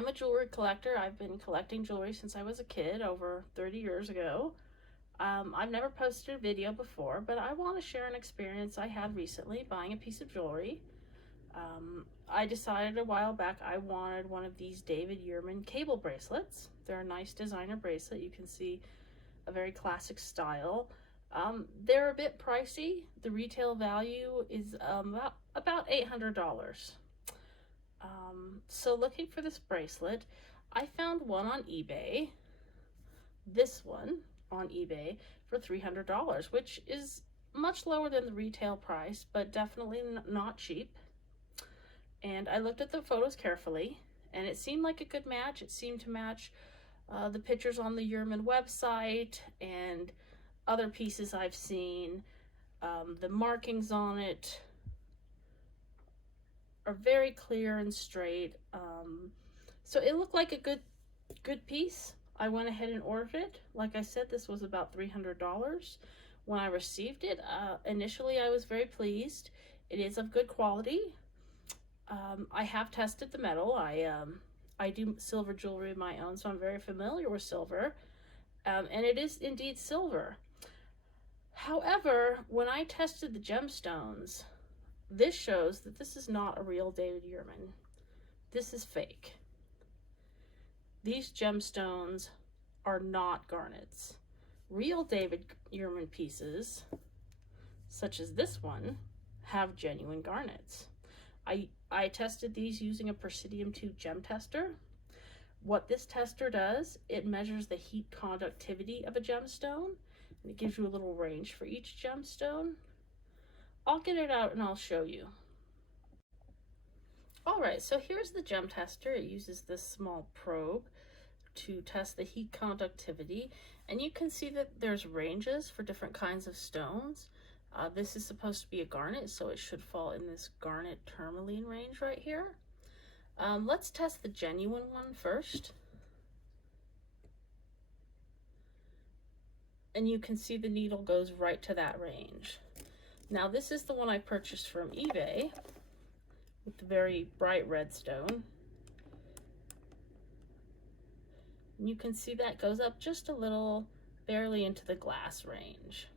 I'm a jewelry collector. I've been collecting jewelry since I was a kid, over 30 years ago. I've never posted a video before, but I want to share an experience I had recently buying a piece of jewelry. I decided a while back I wanted one of these David Yurman cable bracelets. They're a nice designer bracelet. You can see a very classic style. They're a bit pricey. The retail value is about $800. So looking for this bracelet, I found one on eBay, this one on eBay, for $300, which is much lower than the retail price, but definitely not cheap. And I looked at the photos carefully, and it seemed like a good match. It seemed to match the pictures on the Yurman website and other pieces I've seen. The markings on it are very clear and straight. So it looked like a good piece. I went ahead and ordered it. Like I said, this was about $300. When I received it, initially I was very pleased. It is of good quality. I have tested the metal. I do silver jewelry of my own, so I'm very familiar with silver. And it is indeed silver. However, when I tested the gemstones, this shows that this is not a real David Yurman. This is fake. These gemstones are not garnets. Real David Yurman pieces, such as this one, have genuine garnets. I tested these using a Presidium 2 gem tester. What this tester does, it measures the heat conductivity of a gemstone, and it gives you a little range for each gemstone. I'll get it out and I'll show you. Alright, so here's the gem tester. It uses this small probe to test the heat conductivity, and you can see that there's ranges for different kinds of stones. This is supposed to be a garnet, so it should fall in this garnet tourmaline range right here. Let's test the genuine one first. And you can see the needle goes right to that range. Now this is the one I purchased from eBay with the very bright red stone. And you can see that goes up just a little, barely into the glass range.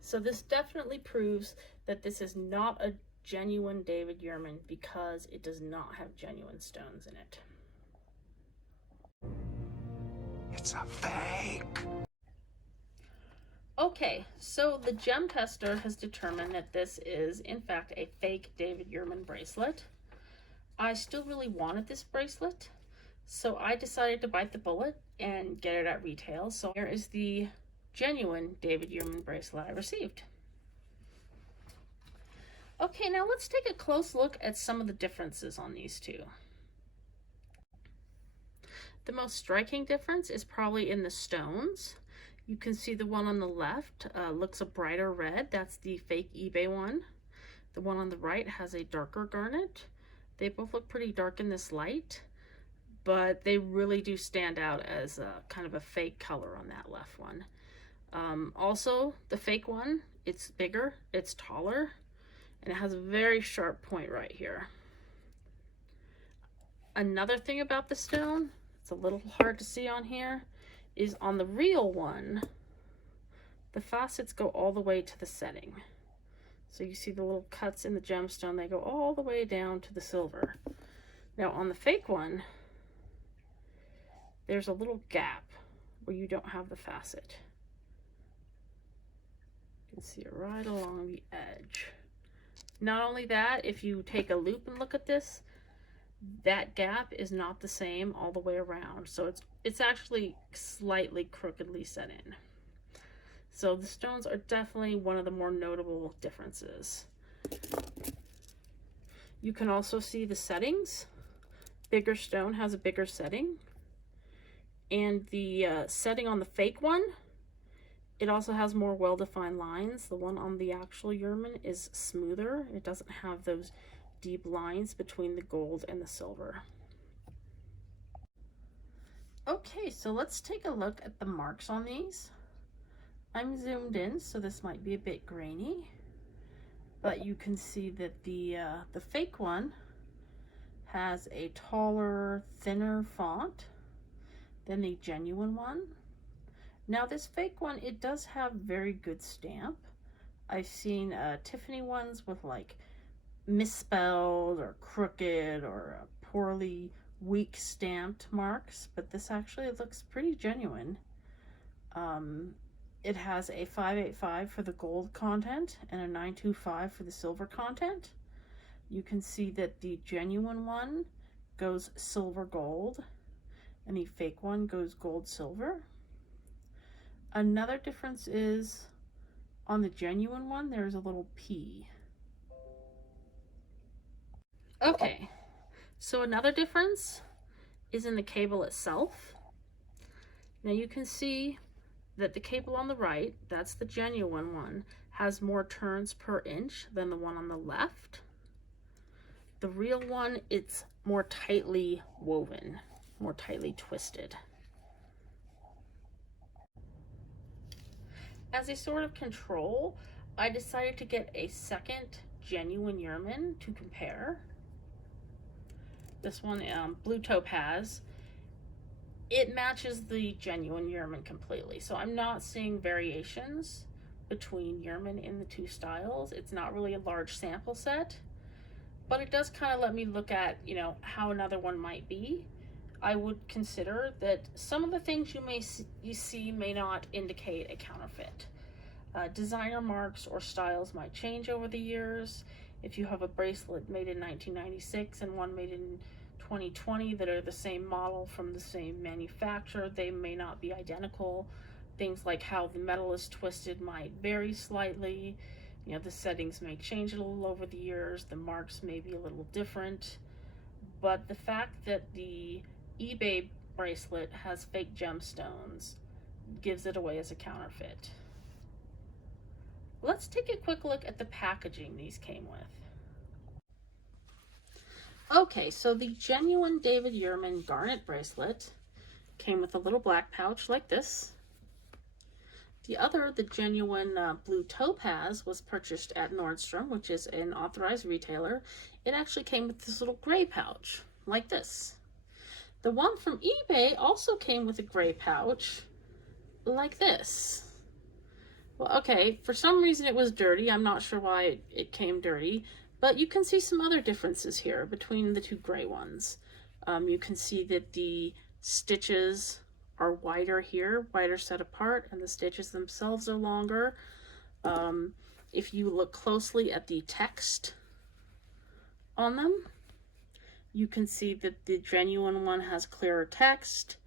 So this definitely proves that this is not a genuine David Yurman because it does not have genuine stones in it. It's a fake. Okay, so the gem tester has determined that this is in fact a fake David Yurman bracelet. I still really wanted this bracelet, so I decided to bite the bullet and get it at retail. So here is the genuine David Yurman bracelet I received. Okay, now let's take a close look at some of the differences on these two. The most striking difference is probably in the stones. You can see the one on the left looks a brighter red. That's the fake eBay one. The one on the right has a darker garnet. They both look pretty dark in this light, but they really do stand out as kind of a fake color on that left one. Also, the fake one, it's bigger, it's taller, and it has a very sharp point right here. Another thing about the stone, it's a little hard to see on here, is on the real one, the facets go all the way to the setting. So you see the little cuts in the gemstone, they go all the way down to the silver. Now on the fake one, there's a little gap where you don't have the facet. You can see it right along the edge. Not only that, if you take a loop and look at this, that gap is not the same all the way around. So it's actually slightly crookedly set in. So the stones are definitely one of the more notable differences. You can also see the settings. Bigger stone has a bigger setting. And the setting on the fake one, it also has more well-defined lines. The one on the actual Yurman is smoother. It doesn't have those deep lines between the gold and the silver. Okay, so let's take a look at the marks on these. I'm zoomed in, so this might be a bit grainy, but you can see that the fake one has a taller, thinner font than the genuine one. Now this fake one, it does have very good stamp. I've seen Tiffany ones with like misspelled or crooked or poorly weak stamped marks, but this actually looks pretty genuine. It has a 585 for the gold content and a 925 for the silver content. You can see that the genuine one goes silver gold and the fake one goes gold silver. Another difference is on the genuine one, there's a little P. Okay, so another difference is in the cable itself. Now you can see that the cable on the right, that's the genuine one, has more turns per inch than the one on the left. The real one, it's more tightly woven, more tightly twisted. As a sort of control, I decided to get a second genuine Yurman to compare. This one, Blue Topaz, it matches the genuine Yurman completely. So I'm not seeing variations between Yurman in the two styles. It's not really a large sample set, but it does kind of let me look at, you know, how another one might be. I would consider that some of the things you see may not indicate a counterfeit. Designer marks or styles might change over the years. If you have a bracelet made in 1996 and one made in 2020 that are the same model from the same manufacturer, they may not be identical. Things like how the metal is twisted might vary slightly. You know, the settings may change a little over the years. The marks may be a little different. But the fact that the eBay bracelet has fake gemstones gives it away as a counterfeit. Let's take a quick look at the packaging these came with. Okay, so the genuine David Yurman garnet bracelet came with a little black pouch like this. The other, the genuine Blue Topaz, was purchased at Nordstrom, which is an authorized retailer. It actually came with this little gray pouch like this. The one from eBay also came with a gray pouch like this. Well, okay, for some reason it was dirty. I'm not sure why it came dirty, but you can see some other differences here between the two gray ones. You can see that the stitches are wider here, wider set apart, and the stitches themselves are longer. If you look closely at the text on them, you can see that the genuine one has clearer text.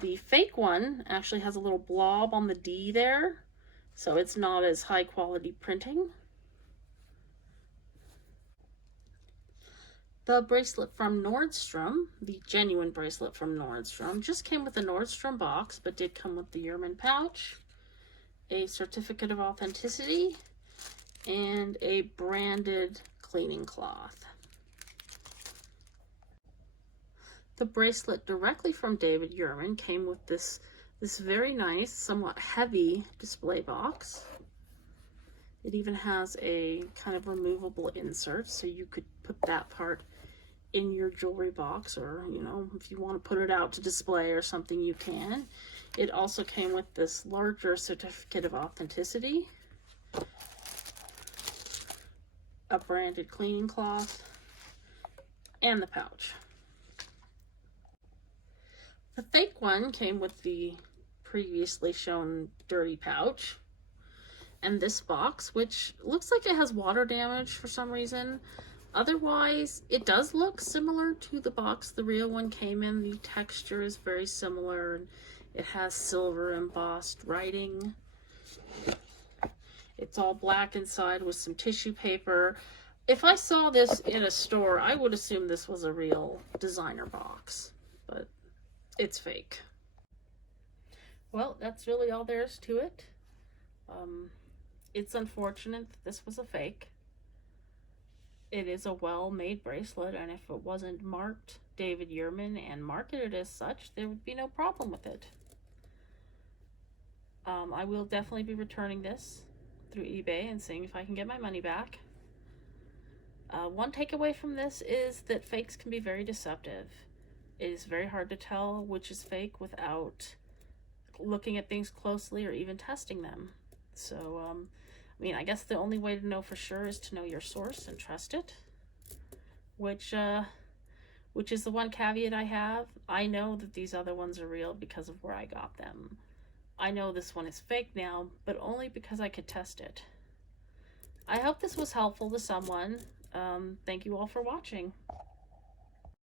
The fake one actually has a little blob on the D there, so it's not as high quality printing. The bracelet from Nordstrom, the genuine bracelet from Nordstrom, just came with a Nordstrom box, but did come with the Yurman pouch, a certificate of authenticity, and a branded cleaning cloth. The bracelet directly from David Yurman came with this very nice, somewhat heavy display box. It even has a kind of removable insert, so you could put that part in your jewelry box, or, you know, if you want to put it out to display or something, you can. It also came with this larger certificate of authenticity, a branded cleaning cloth, and the pouch. The fake one came with the previously shown dirty pouch and this box, which looks like it has water damage for some reason. Otherwise, it does look similar to the box the real one came in. The texture is very similar. It has silver embossed writing. It's all black inside with some tissue paper. If I saw this in a store, I would assume this was a real designer box, but it's fake. Well, that's really all there is to it. It's unfortunate that this was a fake. It is a well-made bracelet, and if it wasn't marked David Yurman and marketed as such, there would be no problem with it. I will definitely be returning this through eBay and seeing if I can get my money back. One takeaway from this is that fakes can be very deceptive. It is very hard to tell which is fake without looking at things closely or even testing them. So, I mean, I guess the only way to know for sure is to know your source and trust it, which is the one caveat I have. I know that these other ones are real because of where I got them. I know this one is fake now, but only because I could test it. I hope this was helpful to someone. Thank you all for watching.